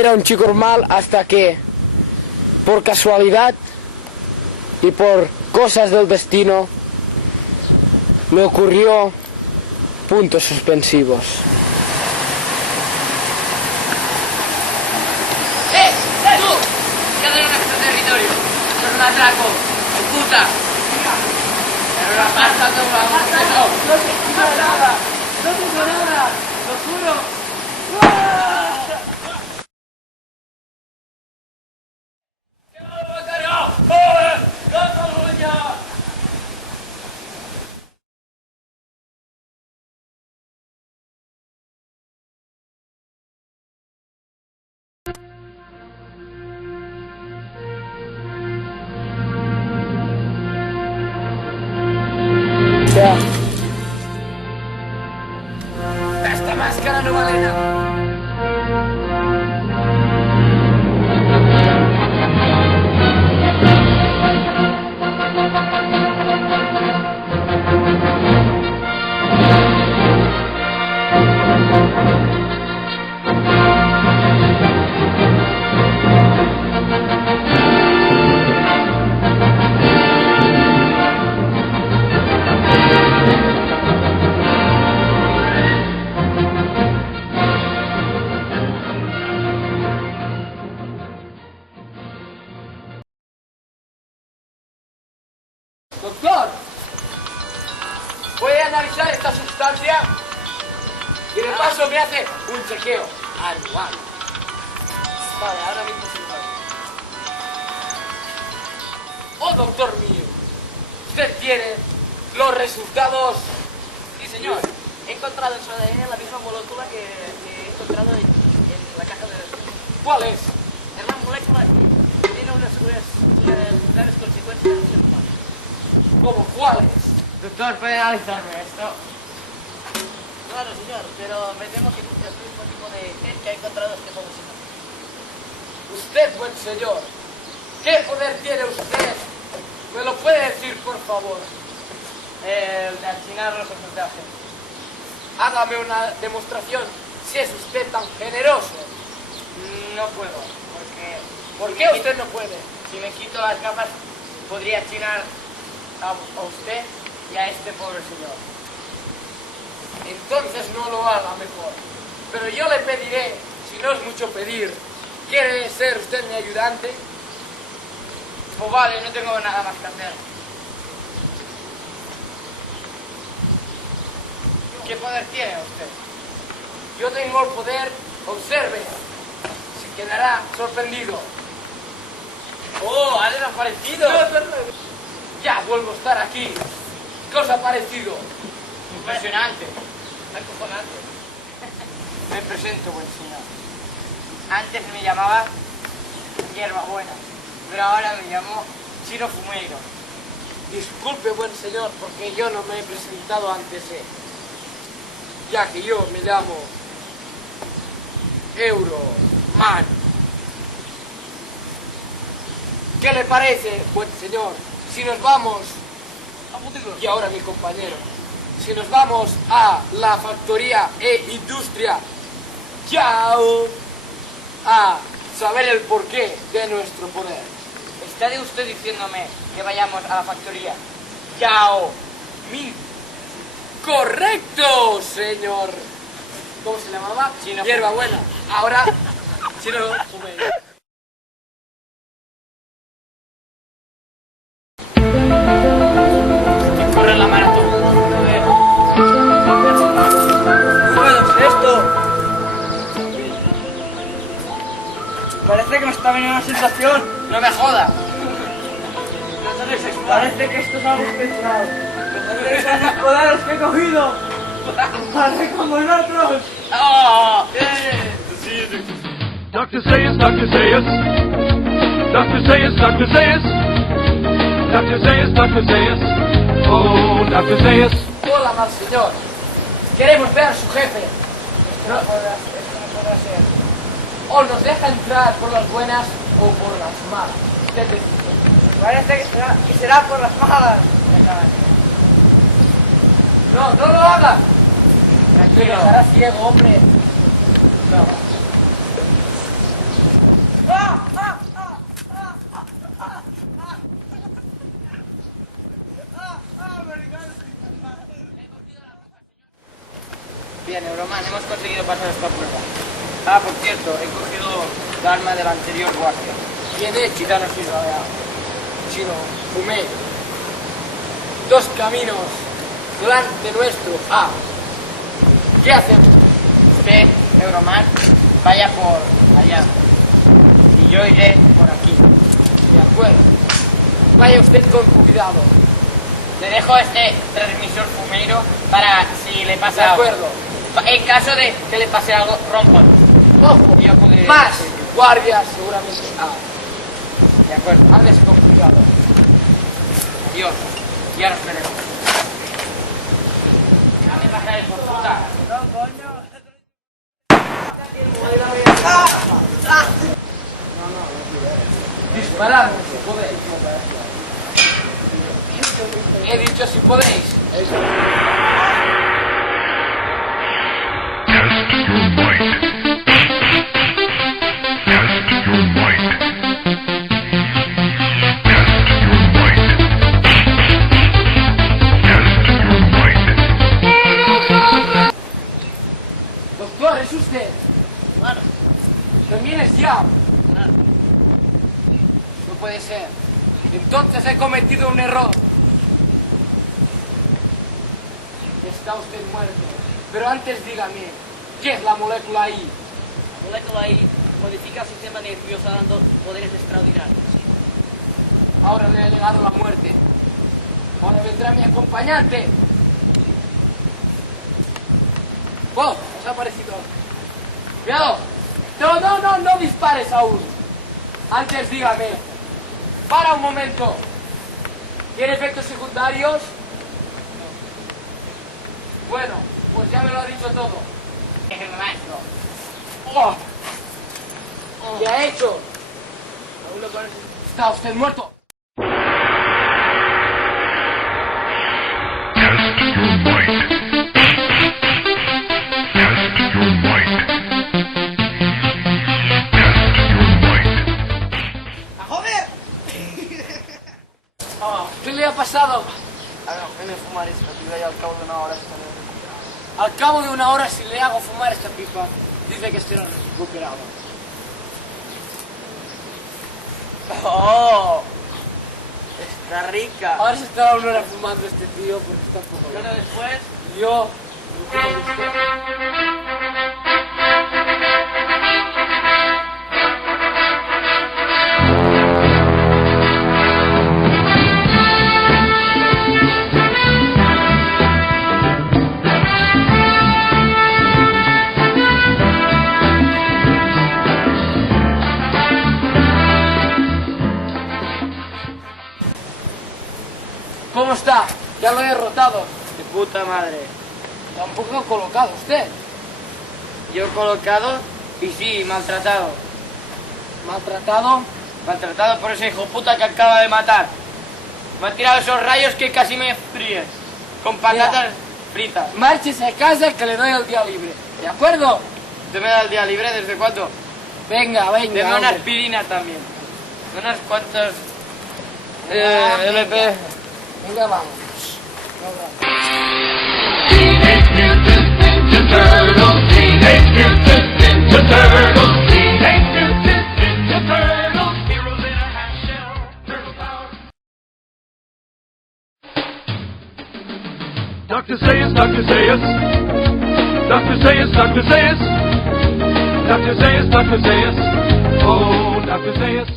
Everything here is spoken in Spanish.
Era un chico normal hasta que, por casualidad y por cosas del destino, me ocurrió puntos suspensivos. ¡Tú! ¡Ya de nuestro territorio! ¡Esto es un atraco! ¡En puta! ¡Pero la pasta de un lado! ¡No tengo nada! ¡No tengo nada! ¡Lo juro! Ya. ¡Esta máscara no vale nada! Doctor, ¿puede analizar esta sustancia? Y de paso me hace un chequeo anual. Vale, ahora mismo sí. Oh, doctor mío, ¿usted tiene los resultados? Sí, señor. He encontrado en su ADN la misma molécula que he encontrado en la caja de... ¿Cuál es? Es la molécula que tiene unas graves consecuencias en el ser humano. ¿Cómo cuáles? Doctor, ¿puede analizarme esto? Claro, señor, pero me temo que es el mismo tipo de gen que ha encontrado este pobre señor. Usted, buen señor, ¿qué poder tiene usted? ¿Me lo puede decir, por favor? El de achinar los ojos de la gente. Hágame una demostración, si es usted tan generoso. No puedo, porque... ¿Por qué usted no puede? Si me quito las gafas, podría achinar a usted y a este pobre señor. Entonces no lo haga mejor. Pero yo le pediré, si no es mucho pedir, ¿quiere ser usted mi ayudante? Pues vale, no tengo nada más que hacer. ¿Qué poder tiene usted? Yo tengo el poder, observe, se quedará sorprendido. ¡Oh, ha desaparecido! Ya vuelvo a estar aquí. ¿Qué os ha parecido? Impresionante. Acojonante. Me presento, buen señor. Antes me llamaba Hierbabuena, pero ahora me llamo Chino Fumeiro. Disculpe, buen señor, porque yo no me he presentado antes, ya que yo me llamo Euroman. ¿Qué le parece, buen señor, si nos vamos, y ahora mi compañero, si nos vamos a la factoría e industria, chao, a saber el porqué de nuestro poder? ¿Está usted diciéndome que vayamos a la factoría Yao Ming? ¡Correcto, señor! ¿Cómo se llamaba? Chino Hierbabuena. Ahora, Chino Fumeiro. Corre la maratón. Joder. ¿Puedo hacer esto? Parece que me está viniendo una sensación. No me joda. Parece que esto es algo especial. Son los poderes que he cogido para como nosotros. ¡Oh! Dr. Zayas, Dr. Zayas. Dr. Zayas, Dr. Zayas. Dr. Zayas, Dr. Zayas. Oh, Dr. Zayas. Hola, mal señor. Queremos ver a su jefe. Esto no podrá ser. O nos deja entrar por las buenas o por las malas. Usted decide. Parece que será por las malas. No, no lo haga. Te Tranquilo. dejará ciego, hombre. Bien, Euroman, hemos conseguido pasar esta prueba. Ah, por cierto, he cogido la arma del anterior guardia. Bien hecho. Quizá no sirva ya. Chino, fumé. 2 caminos delante nuestro. ¿Qué hacemos? Usted, Euroman, vaya por allá. Y yo iré por aquí. De acuerdo. Vaya usted con cuidado. Le dejo este transmisor fumeiro para si le De pasa algo. acuerdo. En caso de que le pase algo, rompan. Ojo. Y yo acudiré. Más guardias seguramente. De acuerdo. Ándese con cuidado. Adiós. Ya nos veremos. Déjame pasar el por puta. Disparad si podéis. He dicho si podéis. Test your might. Test your might. Test your might. Test your might. Doctor, es usted. Claro. También es ya. No puede ser. Entonces he cometido un error. Está usted muerto. Pero antes dígame, ¿qué es la molécula I? La molécula I modifica el sistema nervioso dando poderes extraordinarios. Ahora le ha llegado la muerte. Ahora vendrá mi acompañante. ¡Oh! Os ha aparecido. ¡Cuidado! No dispares aún. Antes dígame. Para un momento. ¿Tiene efectos secundarios? Bueno, pues ya me lo ha dicho todo. Es el maestro. ¡Oh! ¿Qué ha hecho? Está usted muerto. Test your might. Test your might. Test your might. ¿Qué le ha pasado? Déjame fumar esta piba y al cabo de una hora estaré recuperado. Al cabo de una hora, si le hago fumar esta pipa, dice que estará recuperado. ¡Oh! Está rica. Ahora se estará una hora fumando este tío porque está un poco Bueno, loco. después... Yo... ¿Cómo está? Ya lo he derrotado. De puta madre. Tampoco ha colocado usted. Yo he colocado y sí, maltratado. Maltratado. Maltratado por ese hijo puta que acaba de matar. Me ha tirado esos rayos que casi me fríes. Con patatas fritas. Márchese a casa que le doy el día libre. ¿De acuerdo? ¿Usted me da el día libre? ¿Desde cuándo? Venga. Deme una hombre. aspirina también. Unas cuantas... Venga. LP. Venga, vamos. Teenage Mutant Ninja Turtles. Teenage Mutant Ninja Turtles. Teenage Mutant Ninja Turtles. Heroes in a half shell. Turtle power. Dr. Zayas, Dr. Zayas. Dr. Zayas, Dr. Zayas. Dr. Zayas, Dr. Zayas. Oh, Dr. Zayas.